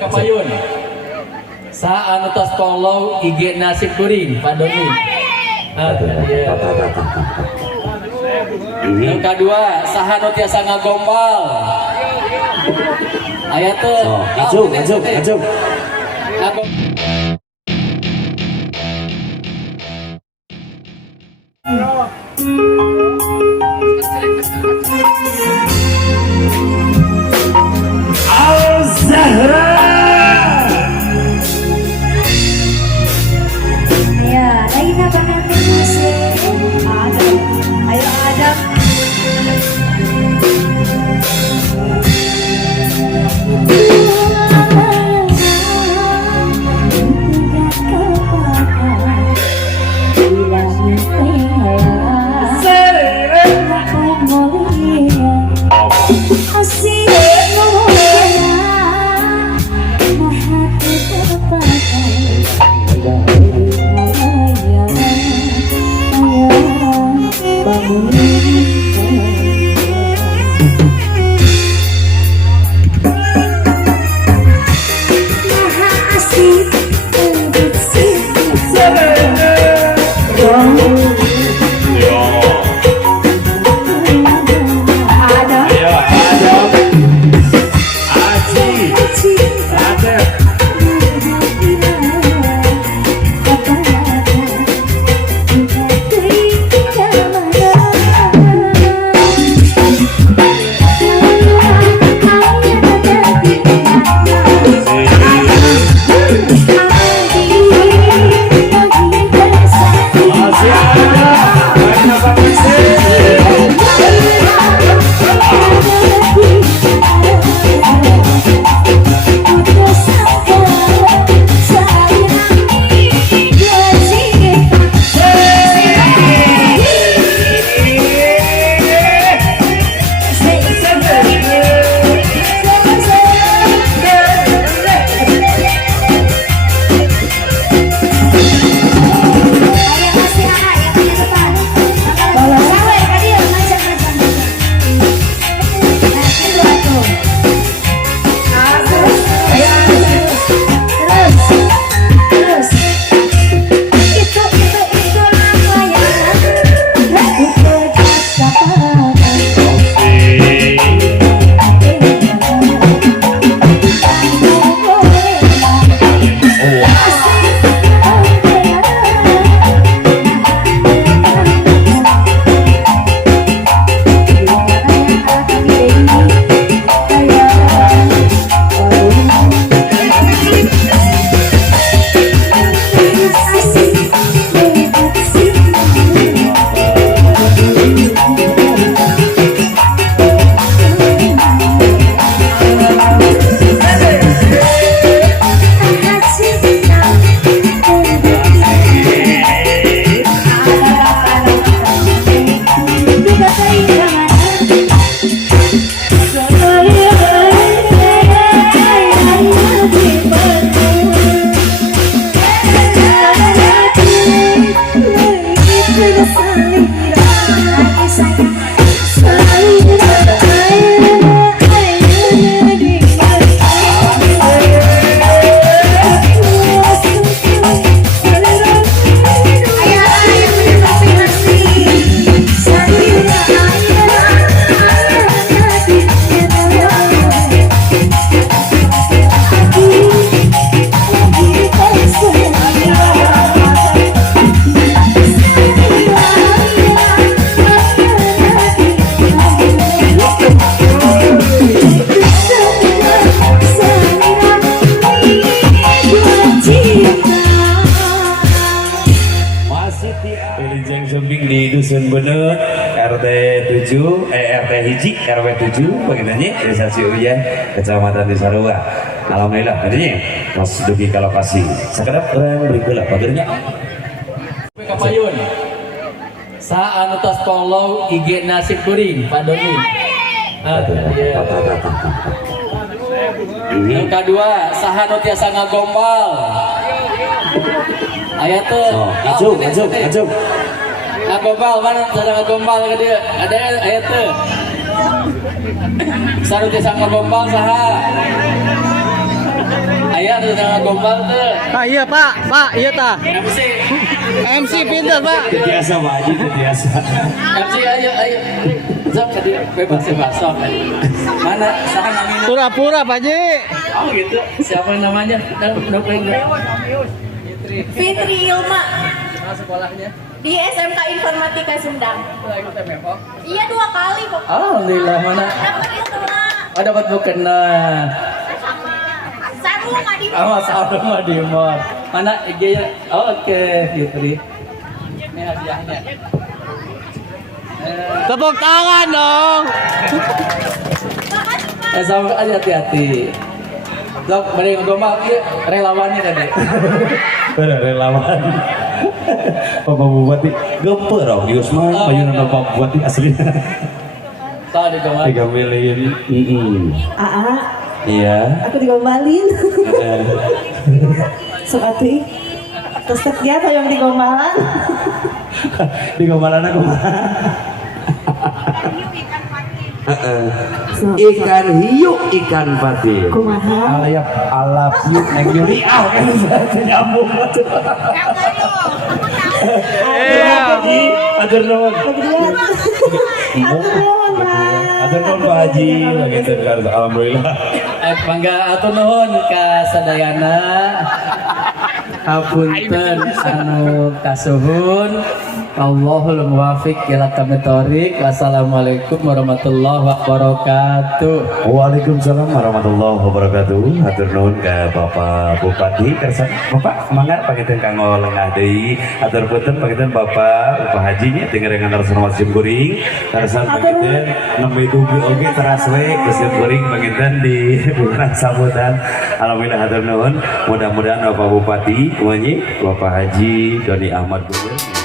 Kapayun sa anu tos polo IG nasib kuring Pak Doni. Yang kedua saha nu tiasa ngagombal. Aya teh ngajub. Al-Zahra. Ya, Raina pengantin musik. Adam, ayo Adam. Di Dusun Bener RT 7 RT hiji RW 7 bagiannya Desa Ciuyan Kecamatan Cisarua. Alhamdulillah adanya Mas dugi ke lokasi sekedap orang berikutlah pagernya Kapayun sa anu tos polo IG nasib kuring Pak Doni. Yang kedua saha nu tiasa ngagombal. Aya teh ngajub. Ngagombal mana cara ngagombal ke dia? Ada aya teh. Saru tiasa ngagombal saha? dengan gombal tuh. Ah iya Pak, iya ta. MC, MC pinter Pak. Biasa Pak Haji, biasa. MC ayo. Zap tadi bebas sok. Mana sakan namanya? Pura-pura Pak Ji. Oh gitu. Siapa namanya? Fitri Ilma Mana sekolahnya? di SMK Informatika Sumedang. Ikut MFO. Iya 2 kali kok. Alhamdulillah mana? Dapat itu lah. Oh dapat mukena. Sama sarung adi. Sama di mall. Mana IG-nya? Oh, oke, Fitri. Ini hadiahnya. Tepuk tangan dong. Sama aja hati-hati. Sok, mari gombal ieu relawannya tadi. Bener relawan. Bapak Bupati gemper dong di Usman, payunan Bapak Bupati asli. Sok di gombal. 3 miliar. Aa, Iya. aku digombalin. Sok atuh. Terus setiap yang digombalan. Di gombalan aku. So, Ikan hiu, ikan patin. kumaha? Alayap alap yuk neng yuri ah kan nyambung. Haji, atur nuhun. Atur nuhun Pak Haji, begitu kan alhamdulillah. Mangga atur nuhun ka sadayana. Hapunten anu kasuhun. Allahul muwafiq ila aqwamit Wassalamualaikum warahmatullahi wabarakatuh. Waalaikumsalam warahmatullahi wabarakatuh. Hatur nuhun ka Bapak Bupati kersa Bapak mangga panginten kanggo lengah deui. Hatur punten panginten Bapak Haji nya dengerengan Rasul Wasim Kuring. Kersa panginten nembe dugi oge teras we Wasim Kuring panginten di bulan sambutan. Alhamdulillah hatur nuhun. Mudah-mudahan Bapak Bupati Bapak Haji Doni Ahmad Gubernur